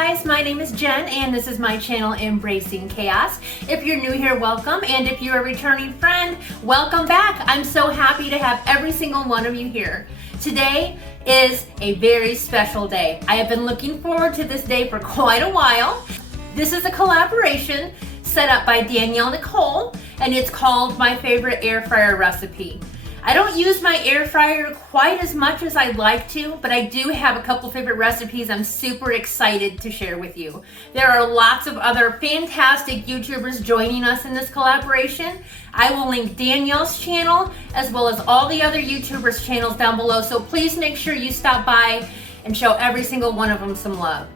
guys, my name is Jen and this is my channel Embracing Chaos. If you're new here, welcome, and if you're a returning friend, welcome back. I'm so happy to have every single one of you here. Today is a very special day. I have been looking forward to this day for quite a while. This is a collaboration set up by Danielle Nicole and it's called My Favorite Air Fryer Recipe. I don't use my air fryer quite as much as I'd like to, but I do have a couple favorite recipes I'm super excited to share with you. There are lots of other fantastic YouTubers joining us in this collaboration. I will link Danielle's channel as well as all the other YouTubers' channels down below, so please make sure you stop by and show every single one of them some love.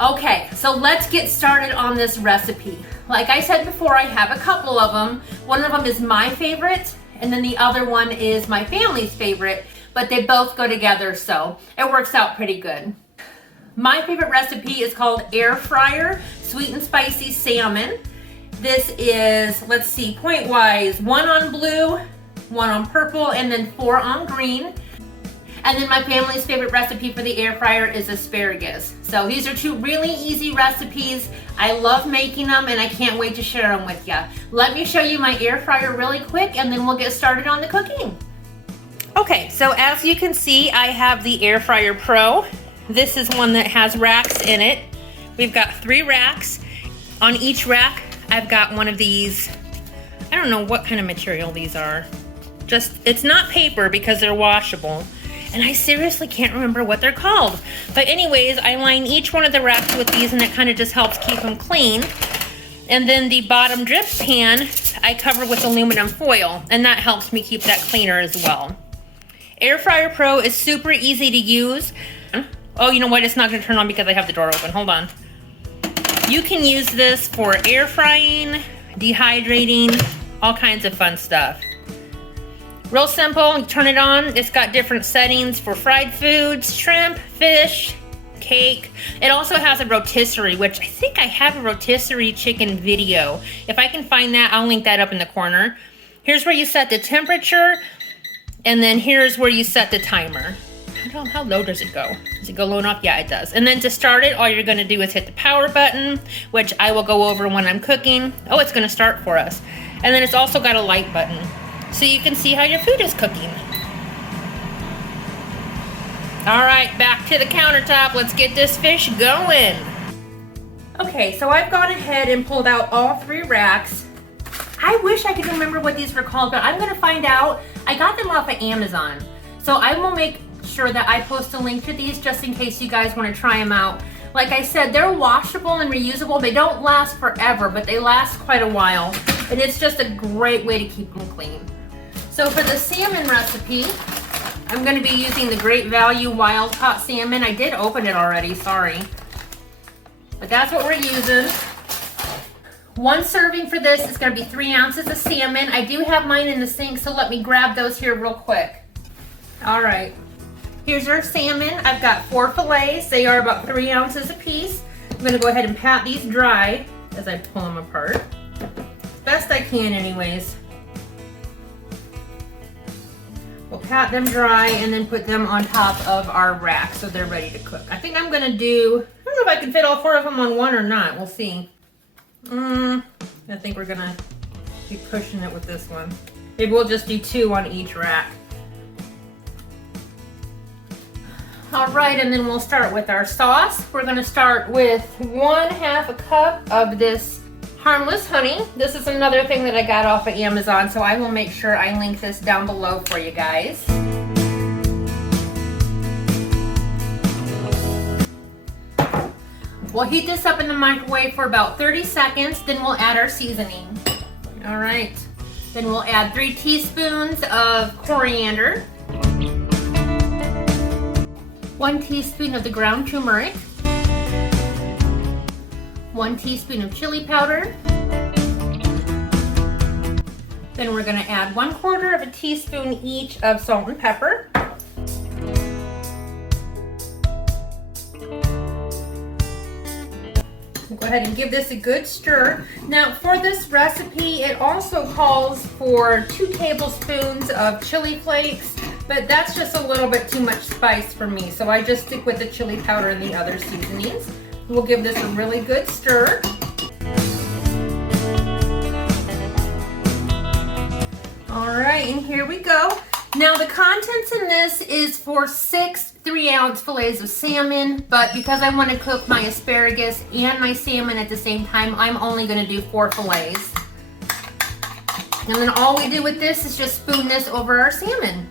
Okay, so let's get started on this recipe. Like I said before, I have a couple of them. One of them is my favorite, and then the other one is my family's favorite, but they both go together, so it works out pretty good. My favorite recipe is called Air Fryer Sweet and Spicy Salmon. This is, let's see, point-wise, 1 on blue, 1 on purple, and then 4 on green. And then my family's favorite recipe for the air fryer is asparagus. So these are 2 really easy recipes. I love making them and I can't wait to share them with you. Let me show you my air fryer really quick and then we'll get started on the cooking. Okay, so as you can see, I have the Air Fryer Pro. This is one that has racks in it. We've got 3 racks. On each rack, I've got one of these, I don't know what kind of material these are. It's not paper because they're washable. And I seriously can't remember what they're called. But anyways, I line each one of the racks with these and it kind of just helps keep them clean. And then the bottom drip pan, I cover with aluminum foil, and that helps me keep that cleaner as well. Air Fryer Pro is super easy to use. Oh, you know what? It's not gonna turn on because I have the door open. Hold on. You can use this for air frying, dehydrating, all kinds of fun stuff. Real simple, you turn it on. It's got different settings for fried foods, shrimp, fish, cake. It also has a rotisserie, which I think I have a rotisserie chicken video. If I can find that, I'll link that up in the corner. Here's where you set the temperature, and then here's where you set the timer. How low does it go? Does it go low enough? Yeah, it does. And then to start it, all you're gonna do is hit the power button, which I will go over when I'm cooking. Oh, it's gonna start for us. And then it's also got a light button, so you can see how your food is cooking. All right, back to the countertop. Let's get this fish going. Okay, so I've gone ahead and pulled out all 3 racks. I wish I could remember what these were called, but I'm gonna find out. I got them off of Amazon. So I will make sure that I post a link to these just in case you guys wanna try them out. Like I said, they're washable and reusable. They don't last forever, but they last quite a while. And it's just a great way to keep them clean. So for the salmon recipe, I'm going to be using the Great Value Wild Caught Salmon. I did open it already, sorry. But that's what we're using. 1 serving for this is going to be 3 ounces of salmon. I do have mine in the sink, so let me grab those here real quick. All right, here's our salmon. I've got 4 fillets. They are about 3 ounces a piece. I'm going to go ahead and pat these dry as I pull them apart. Best I can anyways. We'll pat them dry and then put them on top of our rack so they're ready to cook. I think I'm gonna do, I don't know if I can fit all 4 of them on one or not. We'll see. I think we're gonna be pushing it with this one. Maybe we'll just do 2 on each rack. All right, and then we'll start with our sauce. We're gonna start with 1/2 cup of this Harmless honey. This is another thing that I got off of Amazon, so I will make sure I link this down below for you guys. We'll heat this up in the microwave for about 30 seconds, then we'll add our seasoning. All right, then we'll add 3 teaspoons of coriander, 1 teaspoon of the ground turmeric, 1 teaspoon of chili powder. Then we're going to add 1/4 of a teaspoon each of salt and pepper. We'll go ahead and give this a good stir. Now for this recipe, it also calls for 2 tablespoons of chili flakes, but that's just a little bit too much spice for me, so I just stick with the chili powder and the other seasonings. We'll give this a really good stir. All right, and here we go. Now the contents in this is for 6 3-ounce fillets of salmon, but because I want to cook my asparagus and my salmon at the same time, I'm only going to do 4 fillets. And then all we do with this is just spoon this over our salmon.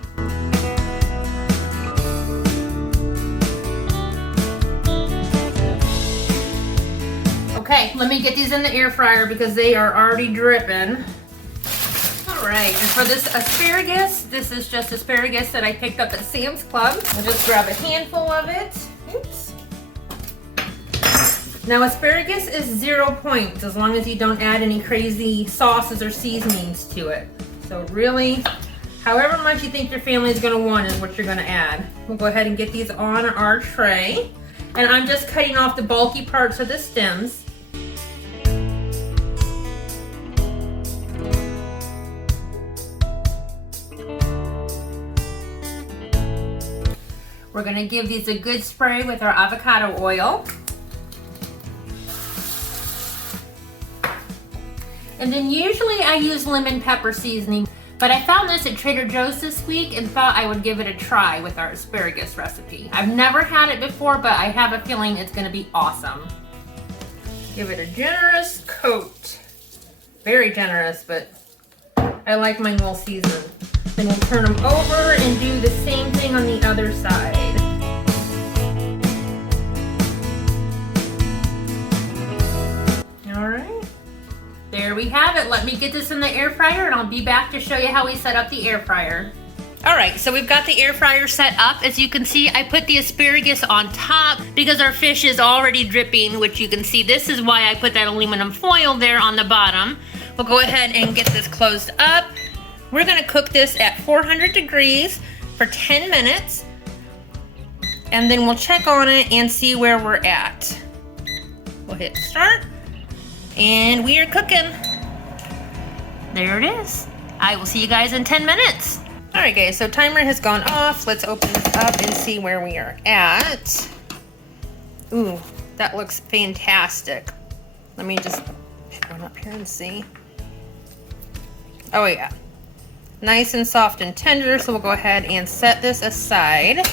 Okay, let me get these in the air fryer because they are already dripping. All right, and for this asparagus, this is just asparagus that I picked up at Sam's Club. I'll just grab a handful of it. Oops. Now asparagus is 0 points as long as you don't add any crazy sauces or seasonings to it. So really, however much you think your family is gonna want is what you're gonna add. We'll go ahead and get these on our tray. And I'm just cutting off the bulky parts of the stems. We're gonna give these a good spray with our avocado oil. And then usually I use lemon pepper seasoning, but I found this at Trader Joe's this week and thought I would give it a try with our asparagus recipe. I've never had it before, but I have a feeling it's gonna be awesome. Give it a generous coat. Very generous, but I like mine well seasoned. Then we'll turn them over and do the same thing on the other side. All right, there we have it. Let me get this in the air fryer and I'll be back to show you how we set up the air fryer. All right, so we've got the air fryer set up. As you can see, I put the asparagus on top because our fish is already dripping, which you can see. This is why I put that aluminum foil there on the bottom. We'll go ahead and get this closed up. We're gonna cook this at 400 degrees for 10 minutes, and then we'll check on it and see where we're at. We'll hit start, and we are cooking. There it is. I will see you guys in 10 minutes. All right, guys, so timer has gone off. Let's open this up and see where we are at. Ooh, that looks fantastic. Let me just pick one up here and see. Oh yeah. Nice and soft and tender, so we'll go ahead and set this aside.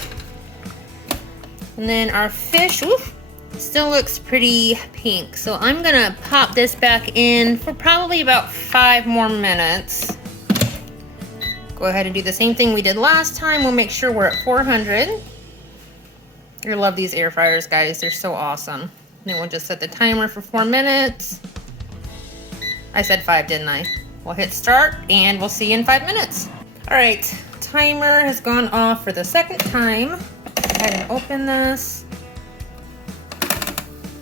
And then our fish, oof, still looks pretty pink. So I'm gonna pop this back in for probably about 5 more minutes. Go ahead and do the same thing we did last time. We'll make sure we're at 400. I love these air fryers, guys. They're so awesome. And then we'll just set the timer for 4 minutes. I said 5, didn't I? We'll hit start and we'll see you in 5 minutes. All right, timer has gone off for the second time. Go ahead and open this.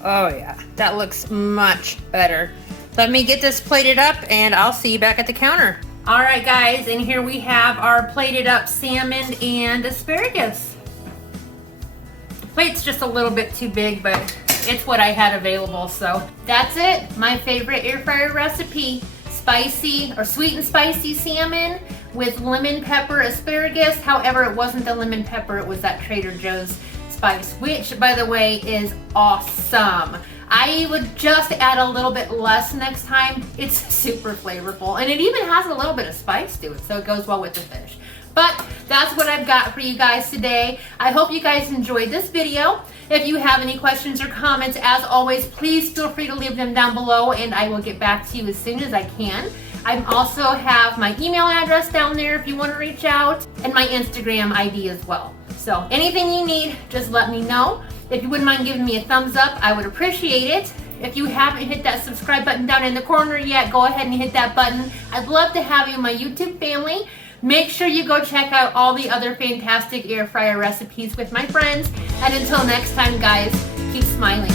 Oh yeah, that looks much better. Let me get this plated up and I'll see you back at the counter. All right, guys, and here we have our plated up salmon and asparagus. The plate's just a little bit too big, but it's what I had available, so that's it. My favorite air fryer recipe. Spicy or sweet and spicy salmon with lemon pepper asparagus. However, it wasn't the lemon pepper, it was that Trader Joe's spice, which by the way is awesome. I would just add a little bit less next time. It's super flavorful and it even has a little bit of spice to it, so it goes well with the fish. But that's what I've got for you guys today. I hope you guys enjoyed this video. If you have any questions or comments, as always, please feel free to leave them down below and I will get back to you as soon as I can. I also have my email address down there if you want to reach out, and my Instagram ID as well. So anything you need, just let me know. If you wouldn't mind giving me a thumbs up, I would appreciate it. If you haven't hit that subscribe button down in the corner yet, go ahead and hit that button. I'd love to have you in my YouTube family. Make sure you go check out all the other fantastic air fryer recipes with my friends. And until next time, guys, keep smiling.